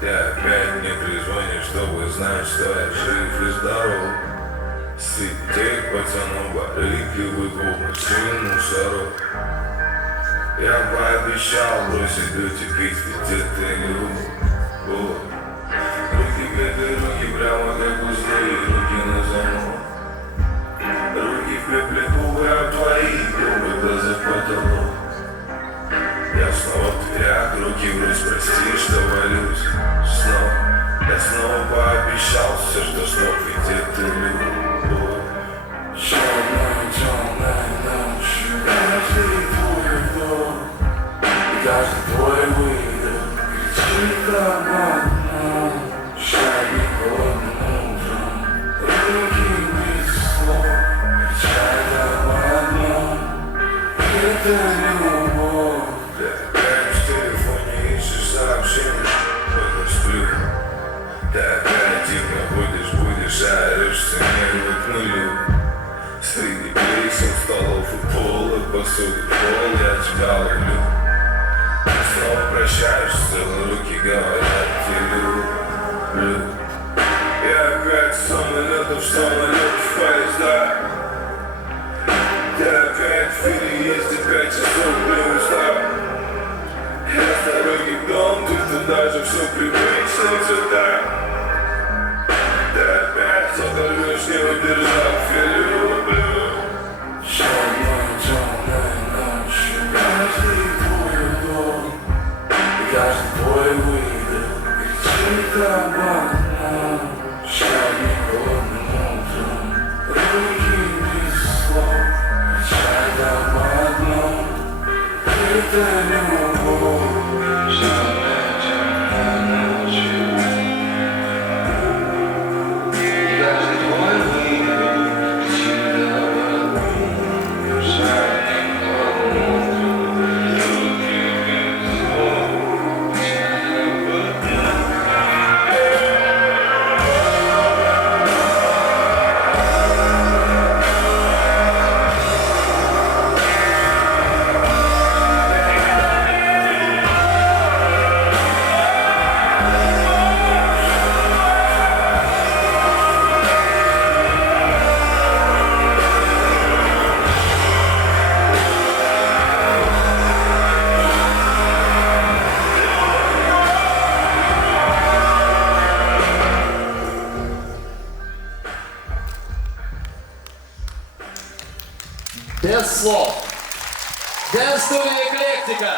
Ты опять мне трезвонишь, чтобы знать, что я жив и здоров. Среди тех пацанов барыкивают в машин мусоров. Я пообещал бросить дотик, ведь это любовь. Руки греты, руки прямо как узлы, руки на замок. Руки в пепле, а твои губы, глаза в потолок. Я снова в дверях, руки врозь, прости, что валюсь снова. Я снова пообещал все, что смог, ведь это любовь. Черной темной ночью каждый твой вдох и каждый твой выдох кричит там одно. Шаги холодным утром, руки без слов кричат там одно. Это любовь. Ты опять в телефоне ищешь сообщения, пока сплю. Ты опять тихо будешь, орешь, нервы к нулю. Среди плесен, столов и пола, посуды, пол, я тебя ловлю. Ты снова прощаешься, руки говорят, я люблю. Я опять самолетов в поезда. Ты опять в фильме ездит 5 часов плюс, да. Я с дороги в дом, ты туда же, все привычно, все так. Ты опять оторвешь, не удержав, я люблю. Черной темной ночью каждый твой вдох и каждый твой выдох кричит там одно. Шаги холодным утром, руки без слов кричат там одно. Это любовь. Черной темной ночью и каждый твой выдох кричит там одно. Шаги холодным утром, руки без слов кричат там одно. Без слов. Дэнс-студия «Эклектика».